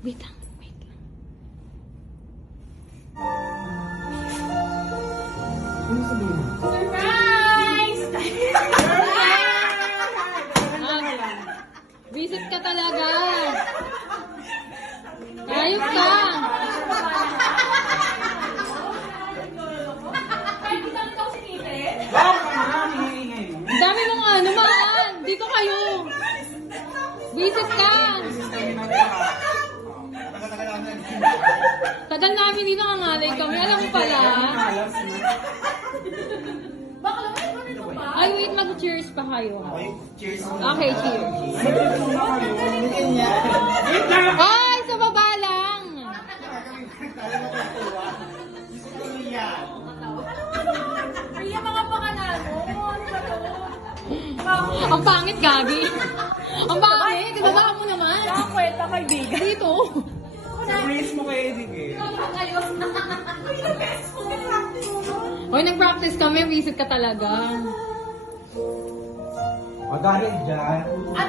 Wait lang, wait lang. Ano sabihin mo? Surprise! Visit ka talaga. Ayos ka. Ang dami mong ano, maan. Dito kayo. Visit ka. Tagal namin dito nangalay kami. Alam mo pala. Ay, wait, mag-cheers pa kayo. Cheers. Okay, cheers. Ay, sa baba lang. Kaya mga panganalo. Ang pangit, Gabi. Ang pangit. Ibaba mo naman. Kwenta kaibigan. Dito. Surprise mo kay Eddie eh. Hoy, nag-practice kami. Visit ka talaga. Magaling dyan.